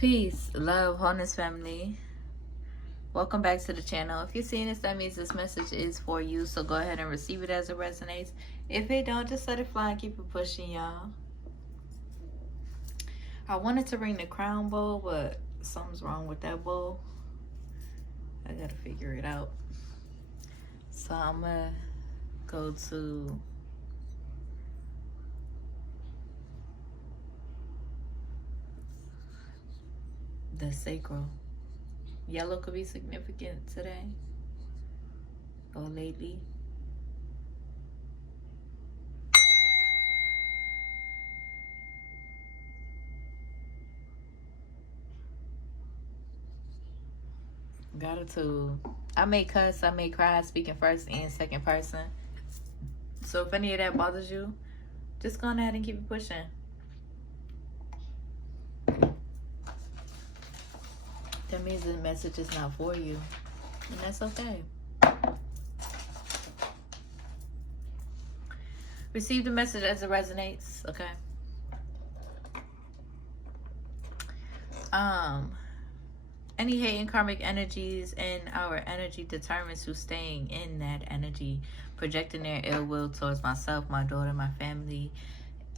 Peace, love, wholeness, family. Welcome back to the channel. If you're seeing this, that means this message is for you. So go ahead and receive it as it resonates. If it don't, just let it fly and keep it pushing, y'all. I wanted to ring the crown bowl, but something's wrong with that bowl. I gotta figure it out. So I'm gonna go to the sacral. Yellow could be significant today or lately. Gratitude. I may cuss, I may cry, speaking first and second person. So if any of that bothers you, just go ahead and keep it pushing. That means the message is not for you. And that's okay. Receive the message as it resonates, okay? Any hate and karmic energies in our energy determines who's staying in that energy, projecting their ill will towards myself, my daughter, my family,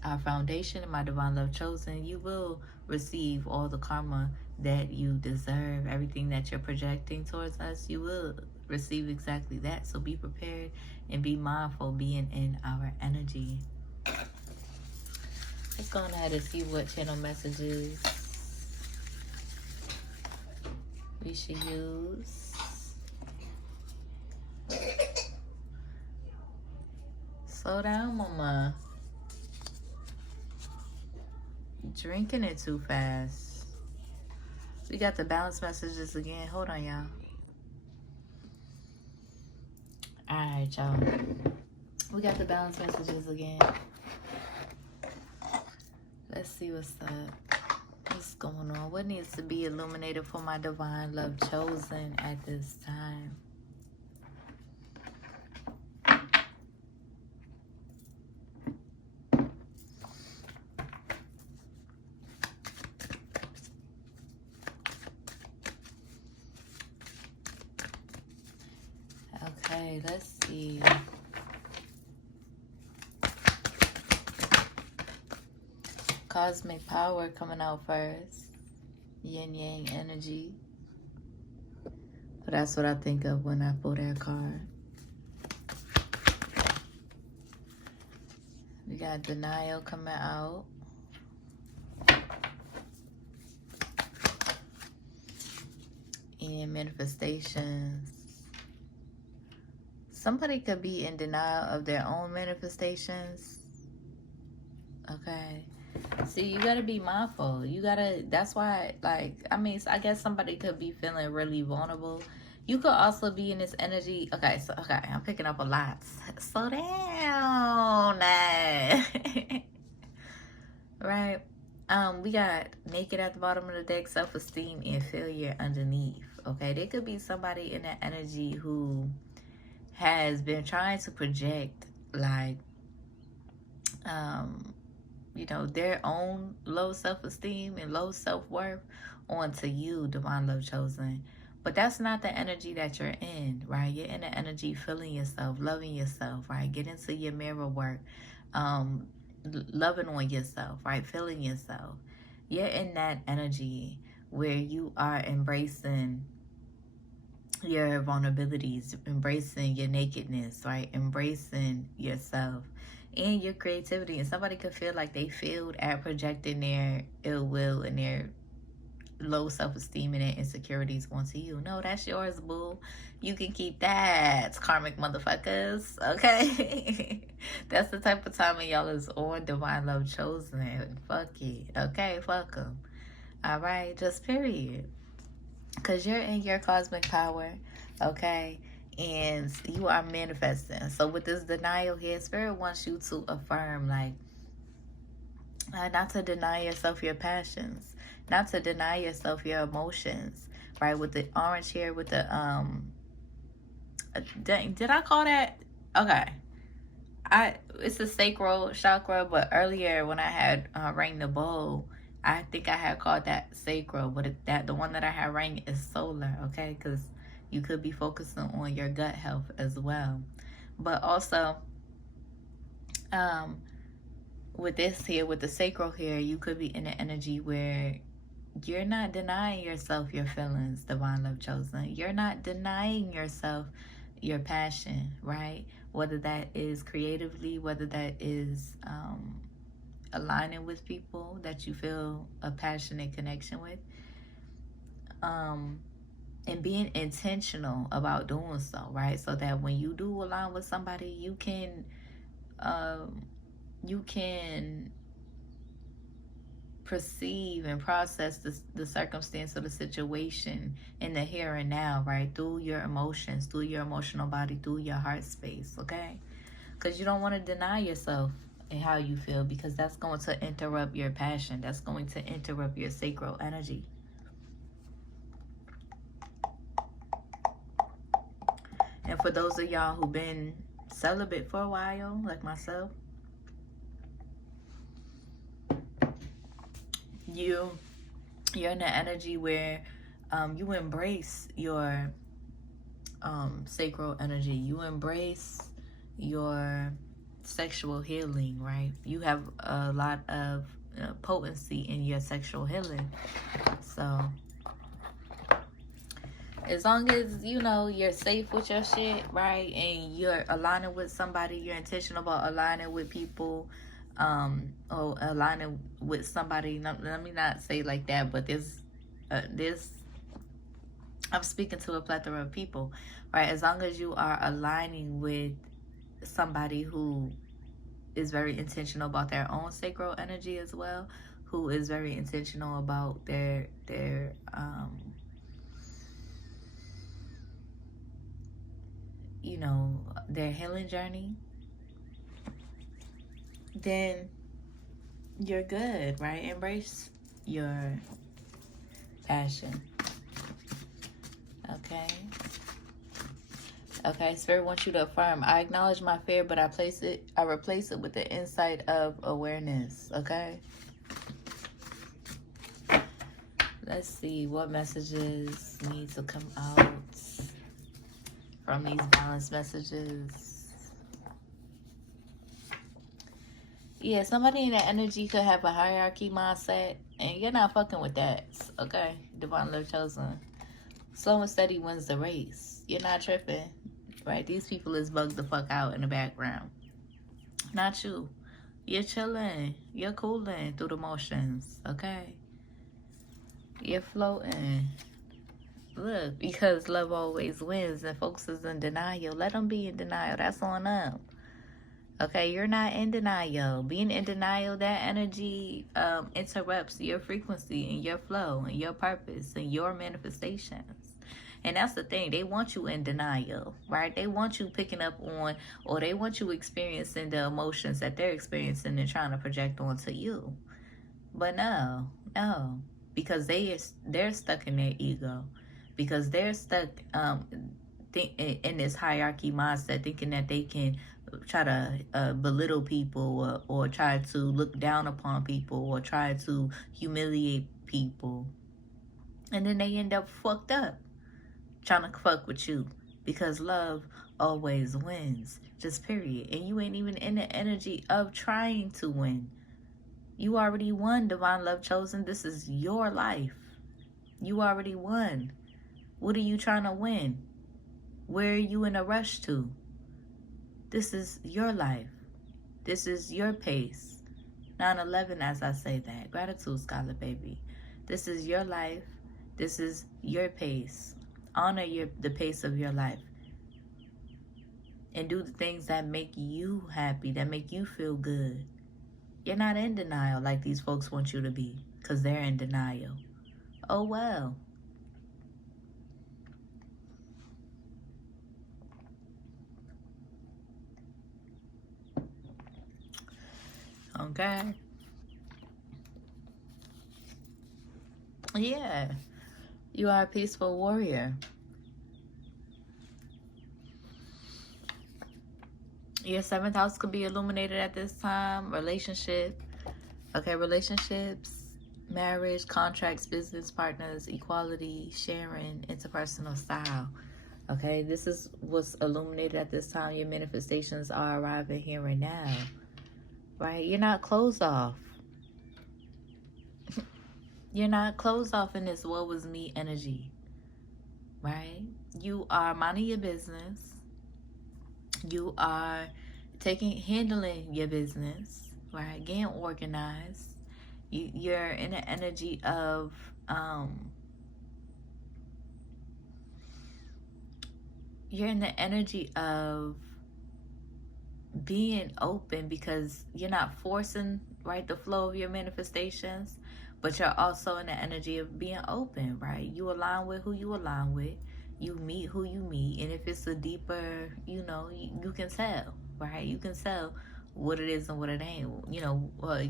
our foundation, and my divine love chosen. You will receive all the karma that you deserve. Everything that you're projecting towards us, you will receive exactly that. So be prepared and be mindful being in our energy. Let's go ahead and see what channel messages we should use. Slow down, mama. Drinking it too fast. We got the balance messages again. Hold on, y'all. Alright, y'all. We got the balance messages again. Let's see what's up. What's going on? What needs to be illuminated for my divine love chosen at this time? Okay, let's see. Cosmic power coming out first. Yin yang energy. But that's what I think of when I pull that card. We got denial coming out. And manifestations. Somebody could be in denial of their own manifestations. Okay. See, you gotta be mindful. You gotta, that's why, like, I mean, I guess somebody could be feeling really vulnerable. You could also be in this energy. Okay, so, okay, I'm picking up a lot. Slow down. Right? We got naked at the bottom of the deck, self-esteem, and failure underneath. Okay, there could be somebody in that energy who has been trying to project, like, you know, their own low self-esteem and low self-worth onto you, divine love chosen. But that's not the energy that you're in, right? You're in the energy feeling yourself, loving yourself, right? Get into your mirror work, loving on yourself, right? Feeling yourself. You're in that energy where you are embracing your vulnerabilities, embracing your nakedness, right? Embracing yourself and your creativity. And somebody could feel like they failed at projecting their ill will and their low self-esteem and their insecurities onto you. No, that's yours, boo. You can keep that, karmic motherfuckers. Okay? That's the type of time when y'all is on divine love chosen. Fuck it. Okay? Fuck them. All right? Just period. Because you're in your cosmic power. Okay? And you are manifesting. So with this denial here, Spirit wants you to affirm, like, not to deny yourself your passions, not to deny yourself your emotions, right? With the orange here, with the did I call that? Okay, it's a sacral chakra, but earlier when I had rang the bowl, I think I had called that sacral, but the one that I had rang is solar, okay? Because you could be focusing on your gut health as well. But also, um, with this here, with the sacral here, you could be in an energy where you're not denying yourself your feelings, divine love chosen. You're not denying yourself your passion, right? Whether that is creatively, whether that is aligning with people that you feel a passionate connection with, and being intentional about doing so, right? So that when you do align with somebody, you can perceive and process the circumstance or the situation in the here and now, right? Through your emotions, through your emotional body, through your heart space, okay? Because you don't want to deny yourself and how you feel, because that's going to interrupt your passion. That's going to interrupt your sacral energy. And for those of y'all who've been celibate for a while, like myself, you're in an energy where you embrace your sacral energy. You embrace your sexual healing, right? You have a lot of potency in your sexual healing. So as long as you know you're safe with your shit, right, and you're aligning with somebody, you're intentional about aligning with people, or aligning with somebody. Let me not say like that, but this I'm speaking to a plethora of people, right? As long as you are aligning with somebody who is very intentional about their own sacral energy as well, who is very intentional about their you know, their healing journey, then you're good, right? Embrace your passion. Okay. Okay, Spirit wants you to affirm, I acknowledge my fear, but I replace it with the insight of awareness. Okay. Let's see what messages need to come out from these balance messages. Yeah, somebody in that energy could have a hierarchy mindset, and you're not fucking with that. Okay, divine love chosen. Slow and steady wins the race. You're not tripping, right? These people is bugged the fuck out in the background. Not you. You're chilling. You're cooling through the motions, okay? You're floating. Look, because love always wins, and folks is in denial. Let them be in denial. That's on them. Okay, you're not in denial. Being in denial, that energy interrupts your frequency and your flow and your purpose and your manifestations. And that's the thing. They want you in denial, right? They want you picking up on, or they want you experiencing the emotions that they're experiencing and trying to project onto you. But no, because they're stuck in their ego, because they're stuck in this hierarchy mindset, thinking that they can try to belittle people, or try to look down upon people, or try to humiliate people, and then they end up fucked up trying to fuck with you, because love always wins, just period. And you ain't even in the energy of trying to win. You already won, divine love chosen. This is your life. You already won. What are you trying to win? Where are you in a rush to? This is your life. This is your pace. 9/11, as I say that. Gratitude, Scholar Baby. This is your life. This is your pace. Honor the pace of your life. And do the things that make you happy, that make you feel good. You're not in denial like these folks want you to be, because they're in denial. Oh, well. Okay. Yeah. You are a peaceful warrior. Your 7th house could be illuminated at this time. Relationship. Okay, relationships marriage, contracts, business partners, equality, sharing, interpersonal style. Okay, this is what's illuminated at this time. Your manifestations are arriving here and now. Right? You're not closed off. You're not closed off in this woe was me energy. Right? You are minding your business. You are handling your business, right? Getting organized. You're in an energy of you're in the energy of being open, because you're not forcing, right, the flow of your manifestations, but you're also in the energy of being open, right? You align with who you align with, you meet who you meet, and if it's a deeper, you can tell, right? You can tell what it is and what it ain't.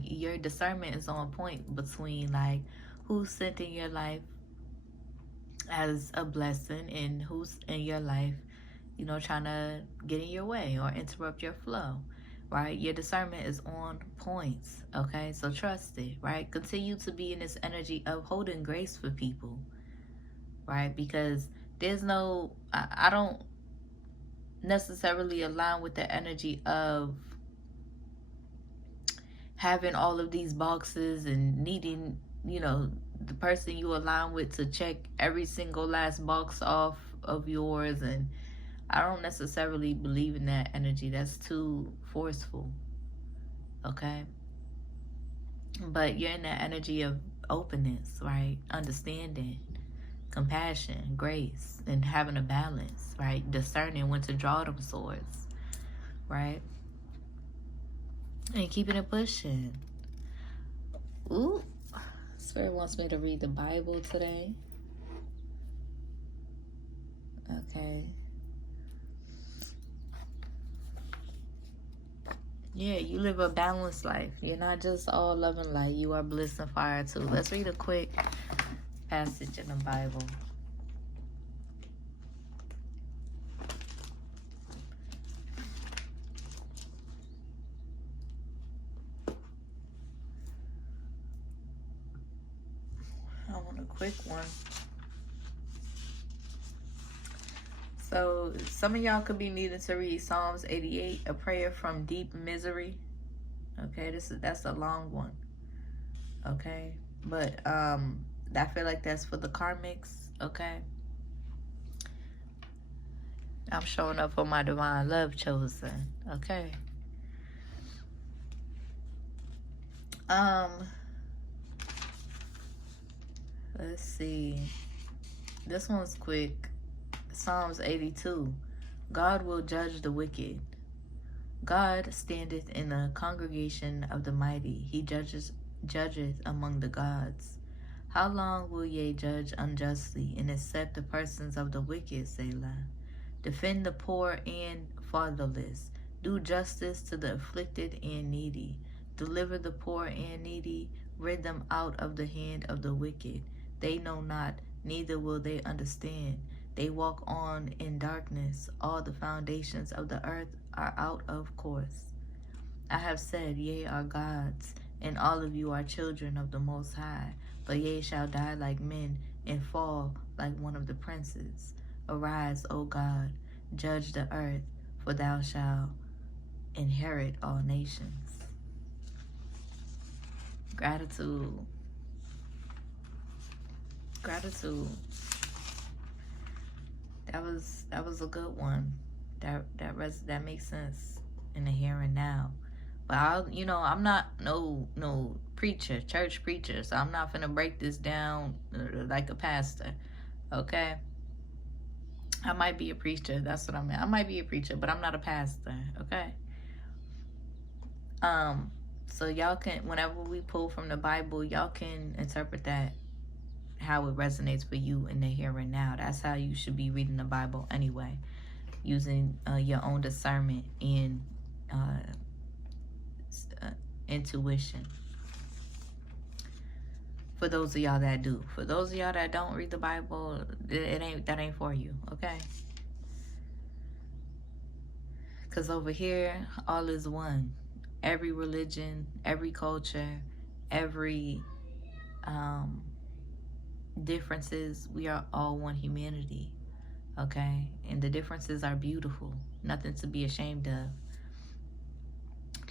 Your discernment is on point between like who's sent in your life as a blessing and who's in your life trying to get in your way or interrupt your flow, right? Your discernment is on points, okay? So trust it, right? Continue to be in this energy of holding grace for people, right? Because I don't necessarily align with the energy of having all of these boxes and needing, the person you align with to check every single last box off of yours. And I don't necessarily believe in that energy. That's too forceful. Okay? But you're in that energy of openness, right? Understanding, compassion, grace, and having a balance, right? Discerning when to draw them swords, right? And keeping it pushing. Ooh. Spirit wants me to read the Bible today. Okay. Yeah, you live a balanced life. You're not just all love and light. You are bliss and fire too. Let's read a quick passage in the Bible. I want a quick one. So some of y'all could be needing to read Psalms 88, a prayer from deep misery. Okay, that's a long one. Okay, but I feel like that's for the Karmics. Okay, I'm showing up for my divine love chosen. Okay. Let's see. This one's quick. Psalms 82. God will judge the wicked. God standeth in the congregation of the mighty. He judgeth among the gods. How long will ye judge unjustly and accept the persons of the wicked, Selah? Defend the poor and fatherless. Do justice to the afflicted and needy. Deliver the poor and needy. Rid them out of the hand of the wicked. They know not, neither will they understand. They walk on in darkness. All the foundations of the earth are out of course. I have said, ye are gods, and all of you are children of the Most High. But ye shall die like men and fall like one of the princes. Arise, O God, judge the earth, for thou shalt inherit all nations. Gratitude. Gratitude. That was a good one. That makes sense in the here and now. But I'm not no preacher, church preacher, so I'm not finna break this down like a pastor. Okay? I might be a preacher. That's what I meant. I might be a preacher, but I'm not a pastor. Okay? So y'all can, whenever we pull from the Bible, y'all can interpret that how it resonates for you in the here and now. That's how you should be reading the Bible anyway, using your own discernment and intuition. For those of y'all that do. For those of y'all that don't read the Bible, that ain't for you, okay? Because over here, all is one. Every religion, every culture, every differences. We are all one humanity, okay? And the differences are beautiful, nothing to be ashamed of,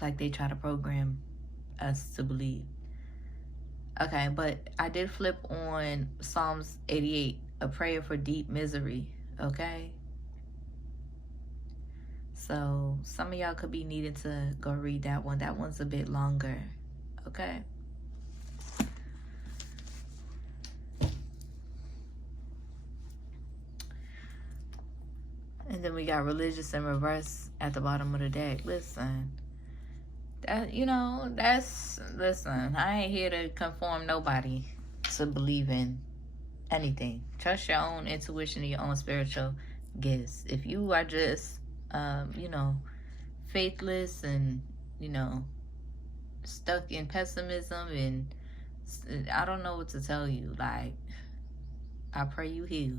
like they try to program us to believe. Okay, but I did flip on Psalms 88, a prayer for deep misery, okay? So some of y'all could be needing to go read that one. That one's a bit longer, okay? And then we got religious in reverse at the bottom of the deck. Listen, that, you know, listen, I ain't here to conform nobody to believe in anything. Trust your own intuition and your own spiritual gifts. If you are just, you know, faithless and, you know, stuck in pessimism, and I don't know what to tell you. Like, I pray you heal,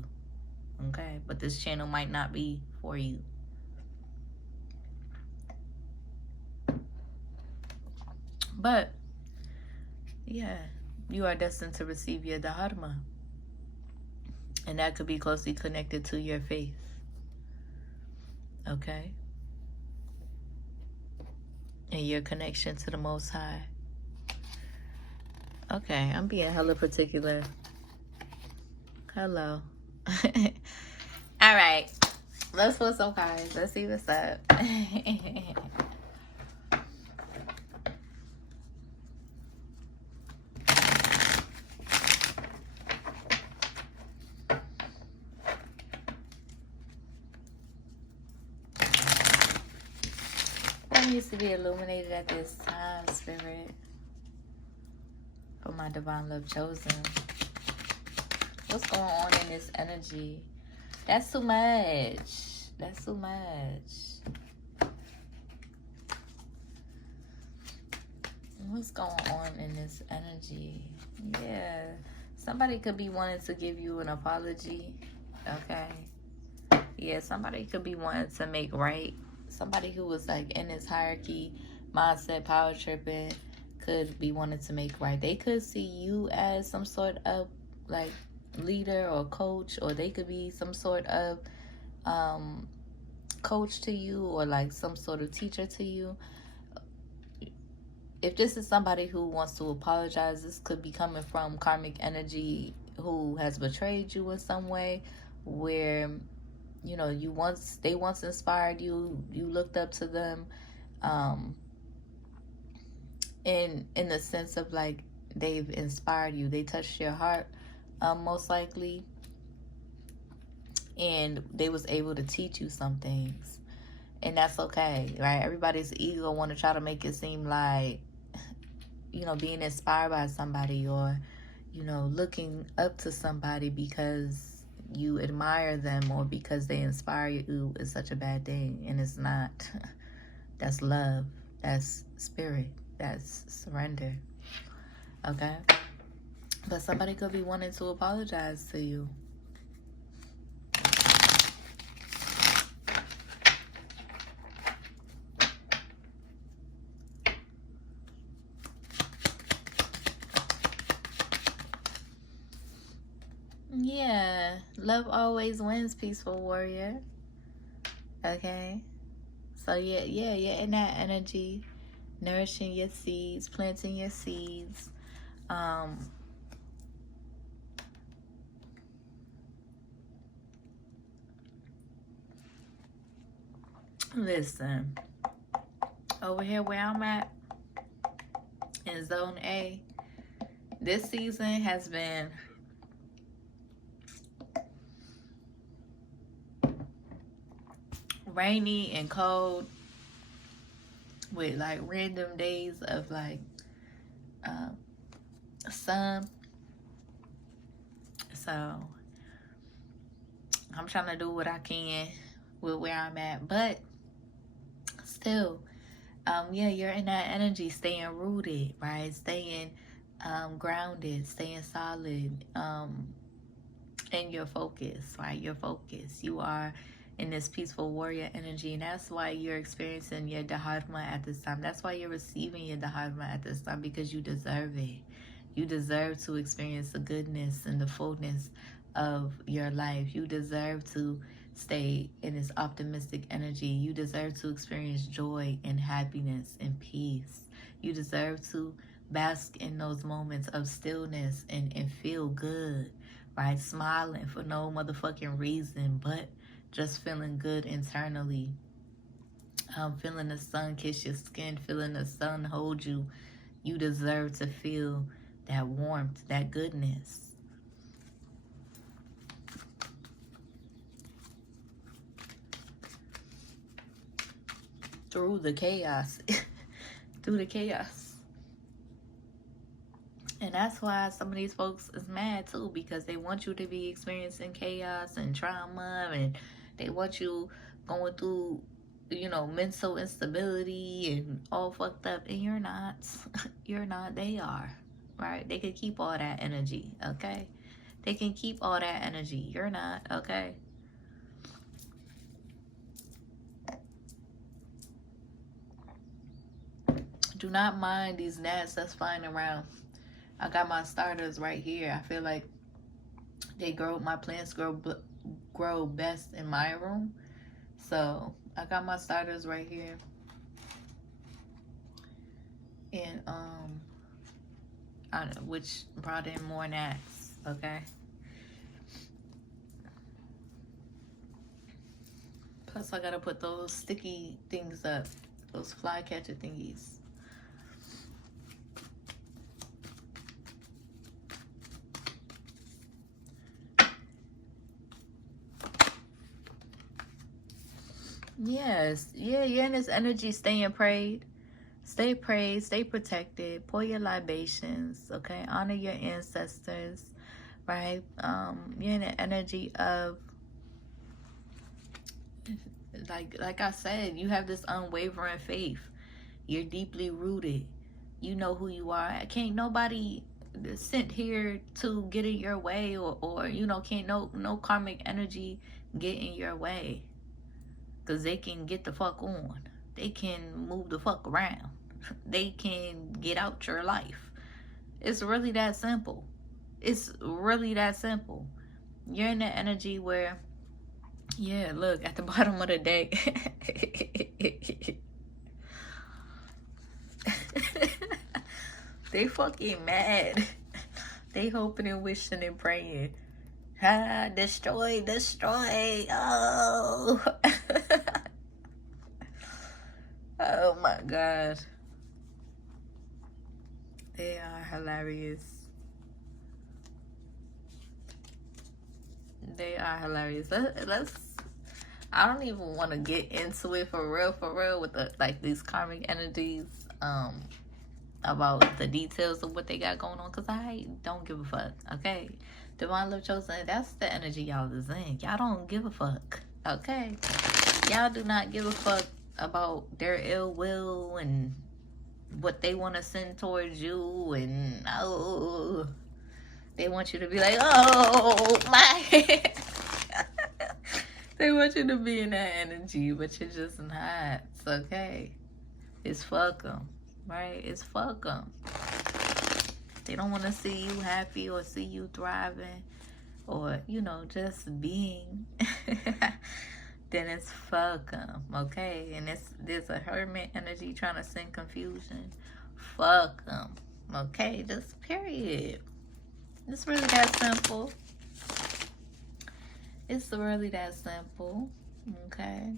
okay? But this channel might not be for you. But yeah, you are destined to receive your dharma, and that could be closely connected to your faith, okay? And your connection to the Most High. Okay, I'm being hella particular. Hello. All right, let's put some cards. Let's see what's up. What needs to be illuminated at this time, Spirit? For my divine love chosen. What's going on in this energy? That's too much. That's too much. What's going on in this energy? Yeah. Somebody could be wanting to give you an apology. Okay. Yeah, somebody could be wanting to make right. Somebody who was like in this hierarchy mindset, power tripping, could be wanting to make right. They could see you as some sort of like leader or coach, or they could be some sort of coach to you, or like some sort of teacher to you. If this is somebody who wants to apologize, this could be coming from karmic energy who has betrayed you in some way, where, you know, they once inspired you, you looked up to them, in the sense of like they've inspired you, they touched your heart, most likely, and they was able to teach you some things, and that's okay, right? Everybody's ego want to try to make it seem like, you know, being inspired by somebody, or, you know, looking up to somebody because you admire them or because they inspire you is such a bad thing, and it's not. That's love, that's spirit, that's surrender, okay? But somebody could be wanting to apologize to you. Yeah, love always wins, peaceful warrior. Okay, so yeah, you're in that energy, nourishing your seeds, planting your seeds. Listen, over here where I'm at in Zone A, this season has been rainy and cold, with like random days of like sun. So I'm trying to do what I can with where I'm at, but still, yeah, you're in that energy, staying rooted, right? Staying grounded, staying solid, in your focus, right? Your focus. You are in this peaceful warrior energy, and that's why you're experiencing your dharma at this time. That's why you're receiving your dharma at this time, because you deserve it. You deserve to experience the goodness and the fullness of your life. You deserve to stay in this optimistic energy. You deserve to experience joy and happiness and peace. You deserve to bask in those moments of stillness and feel good, right? Smiling for no motherfucking reason, but just feeling good internally. Feeling the sun kiss your skin, feeling the sun hold you. You deserve to feel that warmth, that goodness. Through the chaos. Through the chaos. And that's why some of these folks is mad too, because they want you to be experiencing chaos and trauma, and they want you going through, you know, mental instability and all fucked up, and you're not. You're not. They are, right? They can keep all that energy, okay? They can keep all that energy. You're not, okay? Do not mind these gnats that's flying around. I got my starters right here. I feel like my plants grow best in my room. So I got my starters right here. And I don't know, which brought in more gnats, okay? Plus I gotta put those sticky things up, those fly catcher thingies. Yes, yeah, you're in this energy, staying prayed. Stay prayed, stay protected, pour your libations, okay? Honor your ancestors, right? You're in the energy of, like I said, you have this unwavering faith. You're deeply rooted. You know who you are. Can't nobody sent here to get in your way, or you know, can't no karmic energy get in your way. Because they can get the fuck on. They can move the fuck around. They can get out your life. It's really that simple. It's really that simple. You're in the energy where, yeah, look, at the bottom of the deck. They fucking mad. They hoping and wishing and praying. Ah, destroy, destroy. Oh. Oh my God. They are hilarious. They are hilarious. Let's I don't even want to get into it for real with the, like, these karmic energies, about the details of what they got going on, because I don't give a fuck, okay? Divine Love Chosen, that's the energy y'all is in. Y'all don't give a fuck, okay? Y'all do not give a fuck about their ill will and what they want to send towards you, and oh, they want you to be like, oh my. They want you to be in that energy, but you're just not. It's okay. It's fuck them, right? It's fuck them. They don't want to see you happy or see you thriving, or, you know, just being. Then it's fuck them, okay? And there's a hermit energy trying to send confusion. Fuck them, okay? Just period. It's really that simple. It's really that simple, okay?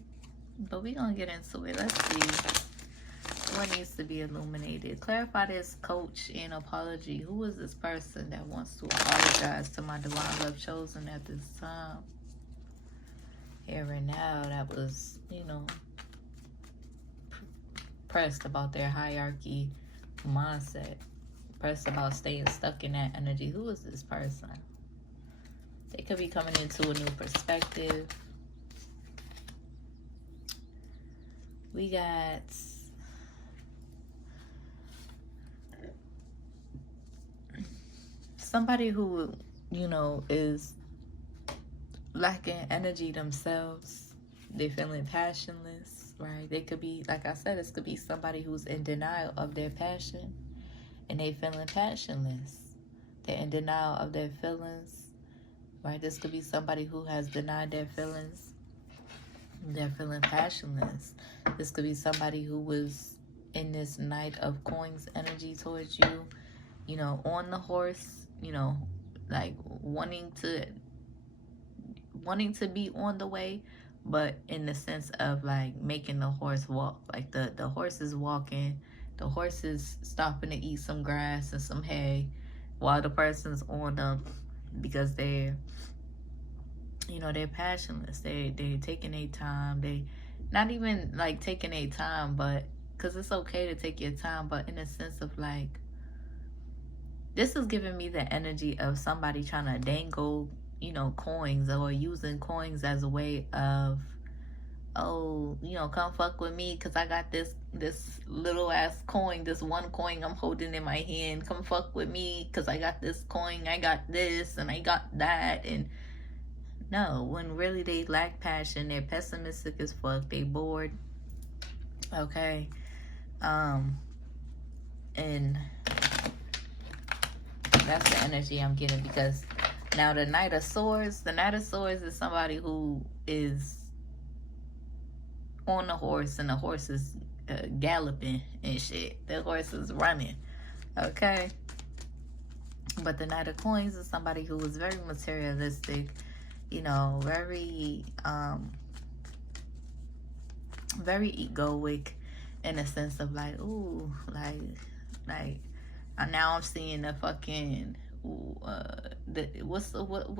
But we're going to get into it. Let's see what needs to be illuminated. Clarify this coach and apology. Who is this person that wants to apologize to my Divine Love Chosen at this time? Here and now, that was, you know, pressed about their hierarchy mindset. Pressed about staying stuck in that energy. Who is this person? They could be coming into a new perspective. We got somebody who, you know, is lacking energy themselves. They're feeling passionless, right? They could be, like I said, this could be somebody who's in denial of their passion, and they feeling passionless. They're in denial of their feelings, right? This could be somebody who has denied their feelings. They're feeling passionless. This could be somebody who was in this Knight of Coins energy towards you, you know, on the horse, you know, like wanting to be on the way, but in the sense of like making the horse walk. Like the horse is walking, the horse is stopping to eat some grass and some hay while the person's on them, because they're, you know, they're passionless. They're taking their time. They not even like taking their time, but because it's okay to take your time, but in a sense of like, this is giving me the energy of somebody trying to dangle, you know, coins, or using coins as a way of, oh, you know, come fuck with me because I got this little ass coin, this one coin I'm holding in my hand. Come fuck with me because I got this coin, I got this, and I got that. And no, when really they lack passion, they're pessimistic as fuck, they bored. Okay. And that's the energy I'm getting, because now the Knight of Swords is somebody who is on the horse, and the horse is galloping and shit. The horse is running. Okay. But the Knight of Coins is somebody who is very materialistic, you know, very egoic, in a sense of like, ooh, like now I'm seeing the fucking what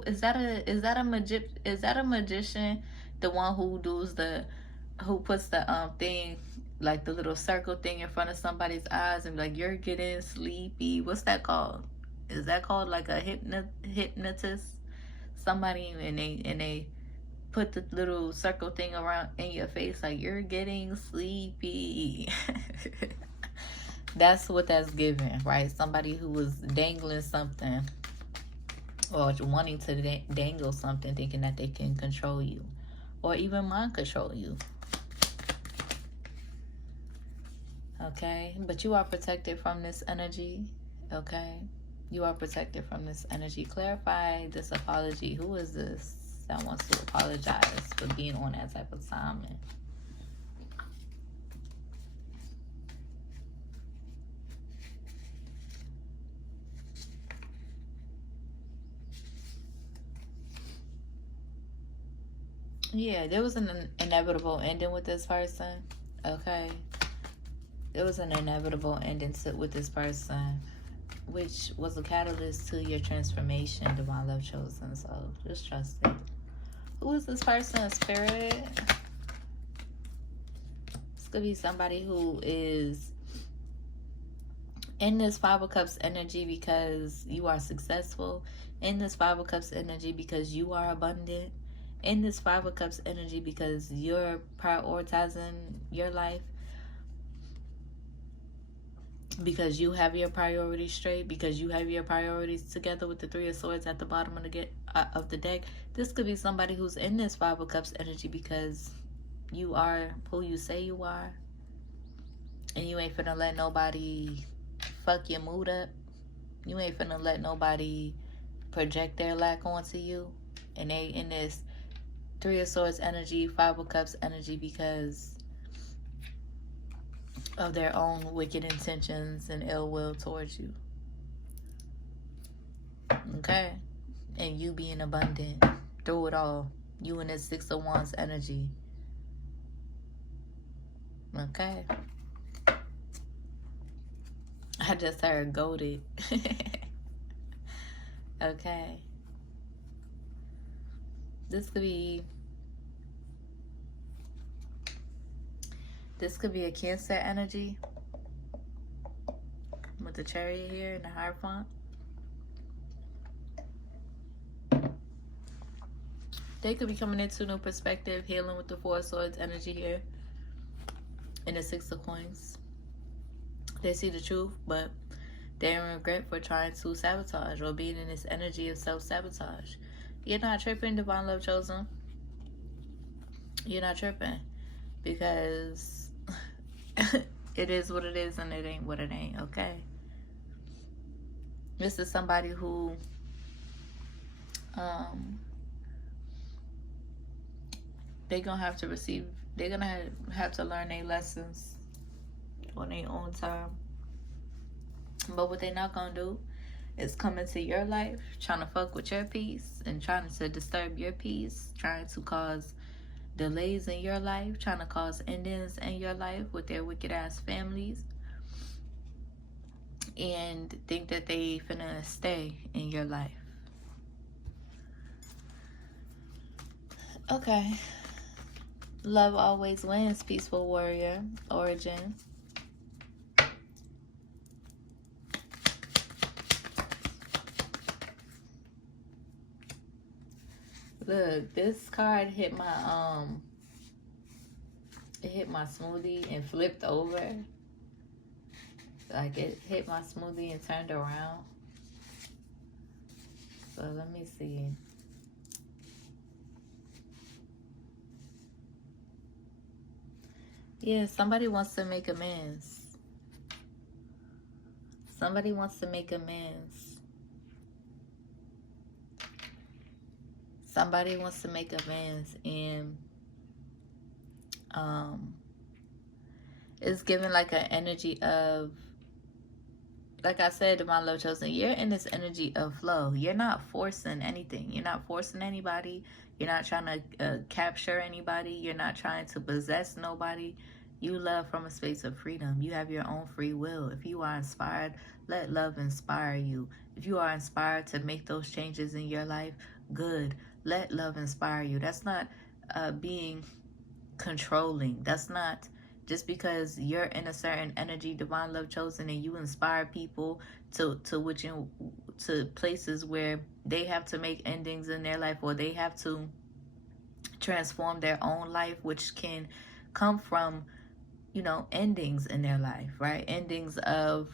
is that a magician, the one who puts the thing, like the little circle thing in front of somebody's eyes and be like, you're getting sleepy. What's that called? Is that called like a hypnotist? Somebody, and they put the little circle thing around in your face like, you're getting sleepy. That's what that's giving, right? Somebody who was dangling something, or wanting to dangle something, thinking that they can control you, or even mind control you. Okay, but you are protected from this energy. Okay, you are protected from this energy. Clarify this apology. Who is this that wants to apologize for being on that type of timing? Yeah, there was an inevitable ending with this person. Okay, there was an inevitable ending with this person, which was a catalyst to your transformation, divine love chosen. So just trust it. Who is this person? Spirit. This could be somebody who is in this Five of Cups energy because you are successful. In this Five of Cups energy because you are abundant. In this Five of Cups energy because you're prioritizing your life, because you have your priorities straight, because you have your priorities together with the Three of Swords at the bottom of the deck. This could be somebody who's in this Five of Cups energy because you are who you say you are, and you ain't finna let nobody fuck your mood up. You ain't finna let nobody project their lack onto you. And they in this Three of Swords energy, Five of Cups energy, because of their own wicked intentions and ill will towards you. Okay? And you being abundant through it all. You in this Six of Wands energy. Okay? I just heard goated. Okay. This could be a Cancer energy with the Chariot here and the Hierophant. They could be coming into a new perspective, healing with the Four of Swords energy here and the Six of Coins. They see the truth, but they're in regret for trying to sabotage or being in this energy of self-sabotage. You're not tripping, divine love chosen. You're not tripping, because it is what it is and it ain't what it ain't. Okay? This is somebody who um they're gonna have to receive, they're gonna have to learn their lessons on their own time. But what they're not gonna do is come into your life trying to fuck with your peace and trying to disturb your peace, trying to cause delays in your life, trying to cause endings in your life with their wicked ass families, and think that they finna stay in your life. Okay. Love always wins, peaceful warrior. Origin. Look, this card hit my it hit my smoothie and flipped over. Like it hit my smoothie and turned around. So let me see. Yeah, somebody wants to make amends. Somebody wants to make amends. Somebody wants to make amends, and it's given like an energy of, like I said, Divine Love Chosen, you're in this energy of flow. You're not forcing anything. You're not forcing anybody. You're not trying to capture anybody. You're not trying to possess nobody. You love from a space of freedom. You have your own free will. If you are inspired, let love inspire you. If you are inspired to make those changes in your life, good. Let love inspire you. That's not being controlling. That's not just because you're in a certain energy, Divine Love Chosen, and you inspire people to places where they have to make endings in their life, or they have to transform their own life, which can come from, you know, endings in their life, right? Endings of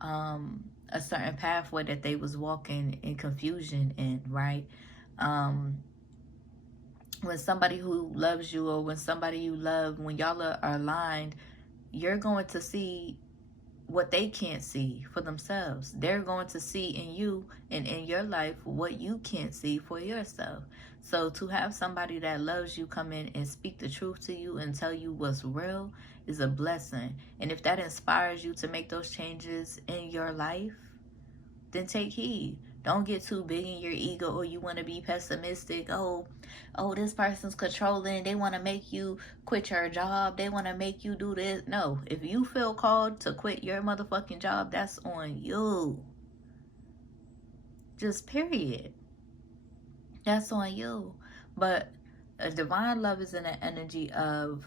a certain pathway that they was walking in confusion in, right? When somebody who loves you, or when somebody you love, when y'all are aligned, you're going to see what they can't see for themselves. They're going to see in you and in your life what you can't see for yourself. So to have somebody that loves you come in and speak the truth to you and tell you what's real is a blessing. And if that inspires you to make those changes in your life, then take heed. Don't get too big in your ego, or you want to be pessimistic. Oh, this person's controlling. They want to make you quit your job. They want to make you do this. No, if you feel called to quit your motherfucking job, that's on you. Just period. That's on you. But a divine love is in an energy of,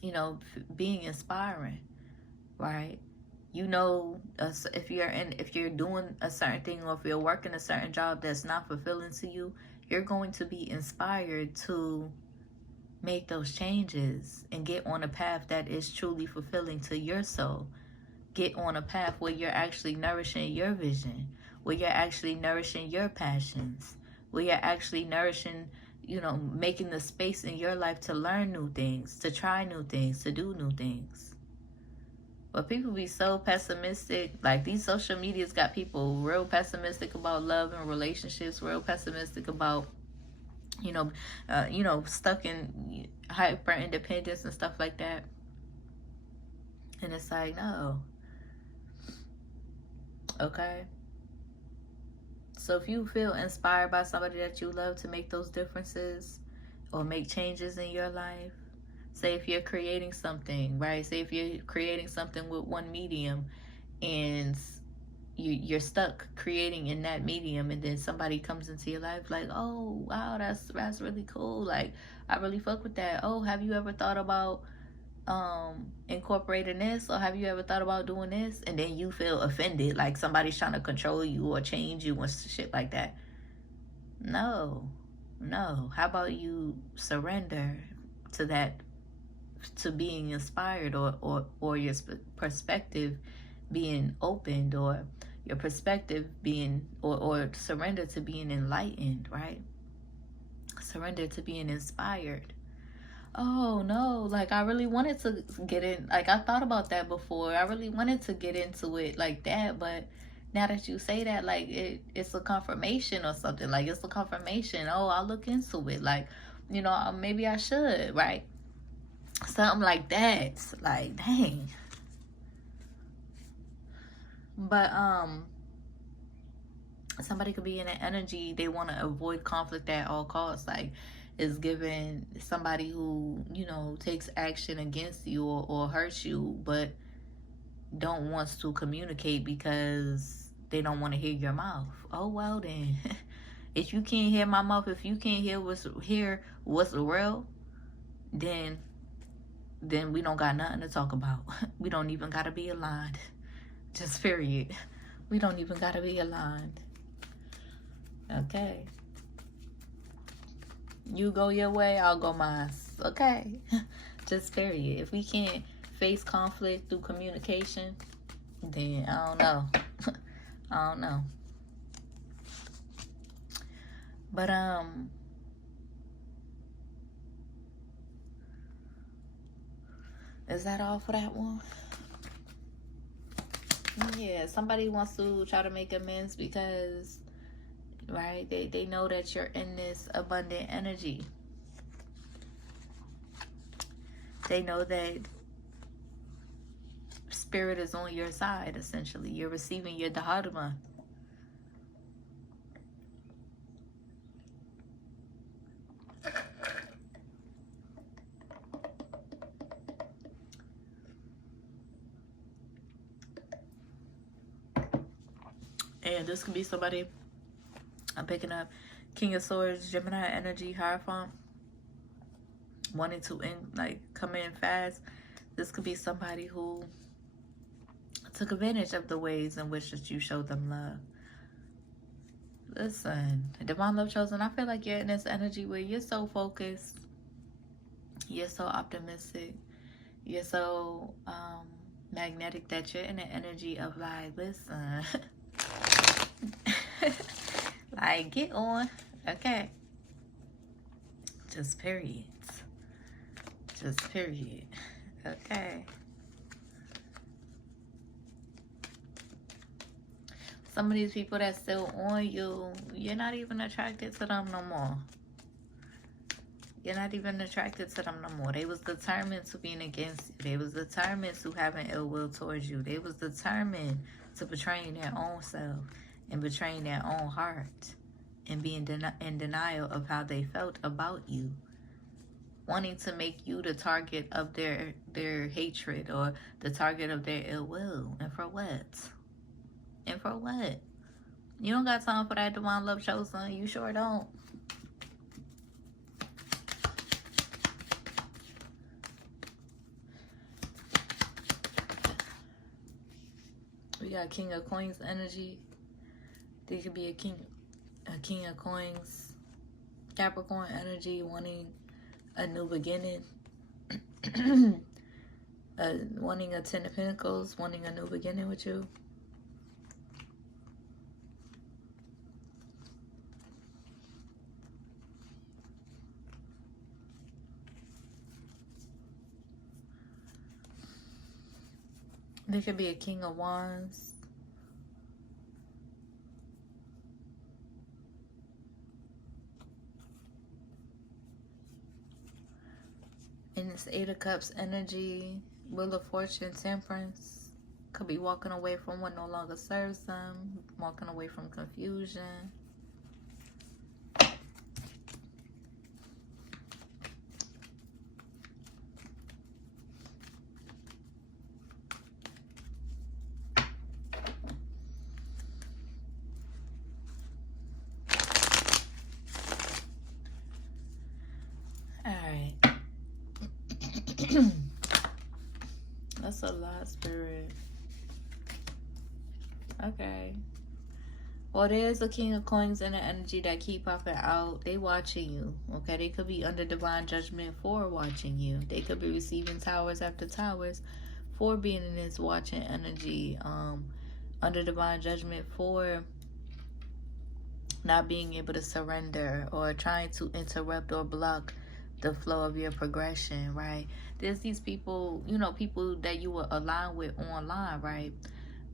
you know, being inspiring, right? You know, if you're doing a certain thing, or if you're working a certain job that's not fulfilling to you, you're going to be inspired to make those changes and get on a path that is truly fulfilling to your soul. Get on a path where you're actually nourishing your vision, where you're actually nourishing your passions, where you're actually nourishing, you know, making the space in your life to learn new things, to try new things, to do new things. But people be so pessimistic. Like, these social medias got people real pessimistic about love and relationships, real pessimistic about, you know, stuck in hyper independence and stuff like that. And it's like, no. Okay. So if you feel inspired by somebody that you love to make those differences or make changes in your life, say if you're creating something, right? Say if you're creating something with one medium, and you're stuck creating in that medium, and then somebody comes into your life like, oh wow, that's really cool, like I really fuck with that. Oh, have you ever thought about incorporating this, or have you ever thought about doing this? And then you feel offended, like somebody's trying to control you or change you and shit like that. No. How about you surrender to that, to being inspired, or your perspective being opened, or your perspective being, or surrender to being enlightened, right? Surrender to being inspired. oh no, like I really wanted to get in, like I thought about that before. I really wanted to get into it like that, but now that you say that, like it's a confirmation or something. Like it's a confirmation. Oh, I'll look into it. Like, you know, maybe I should, right? Something like that. Like, dang. But somebody could be in an energy they want to avoid conflict at all costs, like is given somebody who, you know, takes action against you or hurts you, but don't wants to communicate because they don't want to hear your mouth. Oh well then. If you can't hear my mouth, if you can't hear what's real, then we don't got nothing to talk about. We don't even gotta be aligned. Just period. We don't even gotta be aligned. Okay. You go your way, I'll go mine. Okay. Just period. If we can't face conflict through communication, then I don't know. I don't know. But is that all for that one? Yeah, somebody wants to try to make amends because, right, they know that you're in this abundant energy. They know that spirit is on your side, essentially. You're receiving your dharma. And this could be somebody, I'm picking up King of Swords, Gemini energy, Hierophant, wanting to come in fast. This could be somebody who took advantage of the ways in which that you showed them love. Listen, Divine Love Chosen, I feel like you're in this energy where you're so focused, you're so optimistic, you're so magnetic that you're in the energy of like, listen, like get on, okay? Just period. Just period. Okay. Some of these people that's still on you, you're not even attracted to them no more. You're not even attracted to them no more. They was determined to being against you. They was determined to having ill will towards you. They was determined to betraying their own self and betraying their own heart and being in denial of how they felt about you. Wanting to make you the target of their hatred or the target of their ill will. And for what? And for what? You don't got time for that, Divine Love Chosen. You sure don't. We got King of Coins energy. There could be a King of Coins, Capricorn energy, wanting a new beginning. Wanting a Ten of Pentacles, wanting a new beginning with you. There could be a King of Wands. And it's Eight of Cups energy, Wheel of Fortune, Temperance. Could be walking away from what no longer serves them, walking away from confusion. That's a lot, Spirit. Okay. Well, there's a King of Coins and an energy that keep popping out. They watching you, okay? They could be under divine judgment for watching you. They could be receiving towers after towers for being in this watching energy. Under divine judgment for not being able to surrender or trying to interrupt or block the flow of your progression, right? There's these people, you know, people that you will align with online, right?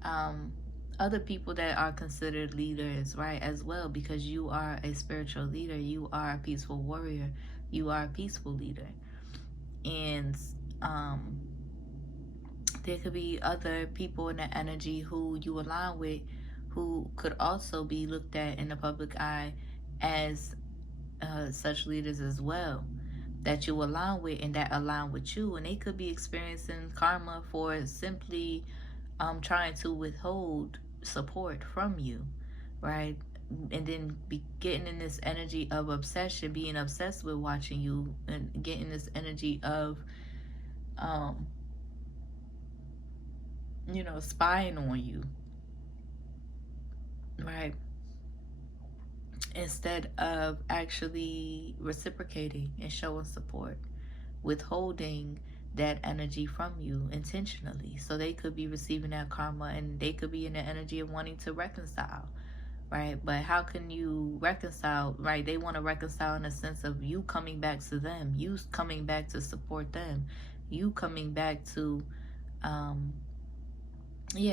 um Other people that are considered leaders, right, as well, because you are a spiritual leader, you are a peaceful warrior, you are a peaceful leader. And um there could be other people in the energy who you align with who could also be looked at in the public eye as such leaders as well, that you align with and that align with you, and they could be experiencing karma for simply trying to withhold support from you, right? And then be getting in this energy of obsession, being obsessed with watching you, and getting this energy of um you know, spying on you, right? Instead of actually reciprocating and showing support, withholding that energy from you intentionally. So they could be receiving that karma and they could be in the energy of wanting to reconcile, right? But how can you reconcile, right? They want to reconcile in a sense of you coming back to them, you coming back to support them, you coming back to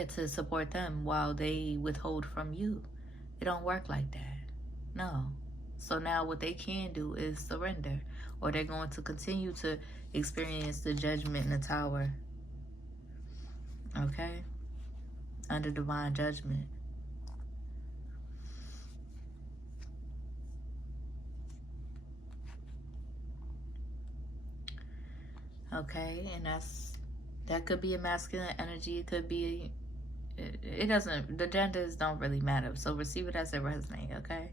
to support them while they withhold from you. It don't work like that. No. So now what they can do is surrender, or they're going to continue to experience the judgment in the tower. Okay? Under divine judgment. Okay? And that could be a masculine energy. It could be, it doesn't, the genders don't really matter. So receive it as it resonates, okay?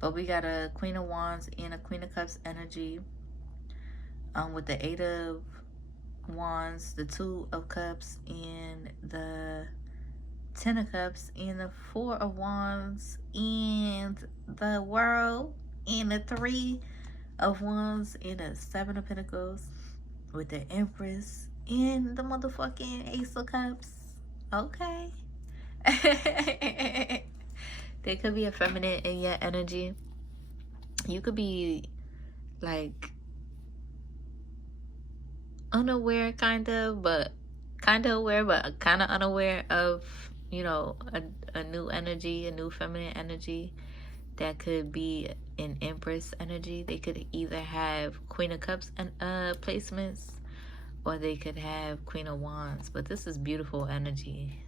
But we got a Queen of Wands and a Queen of Cups energy. With the Eight of Wands, the Two of Cups, and the Ten of Cups, and the Four of Wands, and the World, and the Three of Wands, and the Seven of Pentacles, with the Empress, and the motherfucking Ace of Cups. Okay. There could be a feminine in your energy. You could be like unaware, kind of aware, but kind of unaware of, you know, a new energy, a new feminine energy that could be an Empress energy. They could either have Queen of Cups and placements, or they could have Queen of Wands. But this is beautiful energy.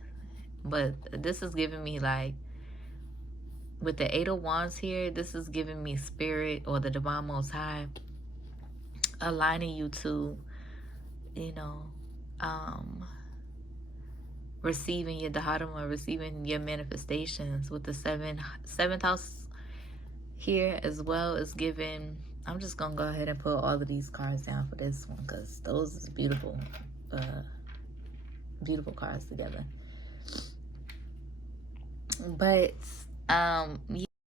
But this is giving me like, with the Eight of Wands here, this is giving me Spirit or the Divine Most High aligning you to, you know, receiving your dharma, receiving your manifestations. With the seventh house here as well is giving. I'm just gonna go ahead and put all of these cards down for this one, because those is beautiful, beautiful cards together. But